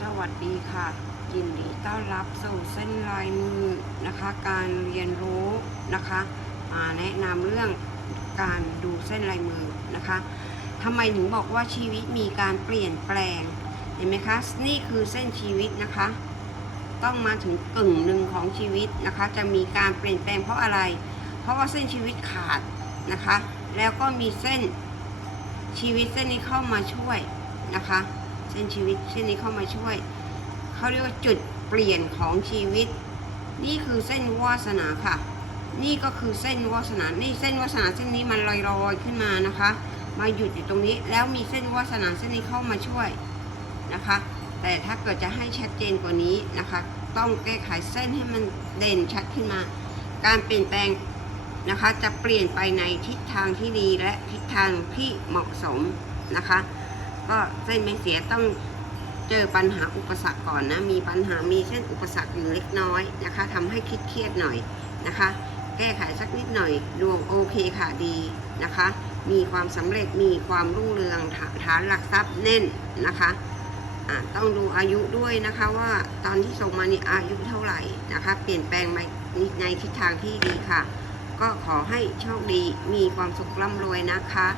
สวัสดีค่ะ ยินดีต้อนรับสู่เส้นลายมือนะคะ การเรียนรู้นะคะมาแนะนำเรื่องการดูเส้นลายมือนะคะทำไมถึงบอกว่าชีวิตมีการเปลี่ยนแปลงเห็นไหมคะนี่คือเส้นชีวิตนะคะ ต้องมาถึงกึ่งหนึ่งของชีวิตนะคะ จะมีการเปลี่ยนแปลงเพราะอะไร เพราะว่าเส้นชีวิตขาดนะคะ แล้วก็มีเส้นชีวิตเส้นนี้เข้ามาช่วยนะคะ เส้นชีวิตเส้นนี้เข้ามาช่วย เขาเรียกว่าจุดเปลี่ยนของชีวิต นี่คือเส้นวาสนาค่ะ นี่ก็คือเส้นวาสนานี่เส้นวาสนาเส้นนี้มันลอยๆขึ้นมานะคะ มาหยุดอยู่ตรงนี้แล้วมีเส้นวาสนาเส้นนี้เข้ามาช่วยนะคะ แต่ถ้าเกิดจะให้ชัดเจนกว่านี้นะคะ ต้องแก้ไขเส้นให้มันเด่นชัดขึ้นมา การเปลี่ยนแปลงนะคะจะเปลี่ยนไปในทิศทางที่ดีและทิศทางที่เหมาะสมนะคะ ก็เส้นไม่เสียต้องเจอปัญหาอุปสรรคก่อนนะ มีปัญหามีเส้นอุปสรรคอยู่เล็กน้อยนะคะทำให้คิดเครียดหน่อยนะคะ แก้ไขสักนิดหน่อยดวงโอเคค่ะดีนะคะ มีความสำเร็จมีความรุ่งเรืองฐานหลักทรัพย์แน่นนะคะต้องดูอายุด้วยนะคะว่าตอนที่ส่งมานี่อายุเท่าไหร่นะคะ เปลี่ยนแปลงไปในทิศทางที่ดีค่ะ ก็ขอให้โชคดีมีความสุขร่ำรวยนะคะ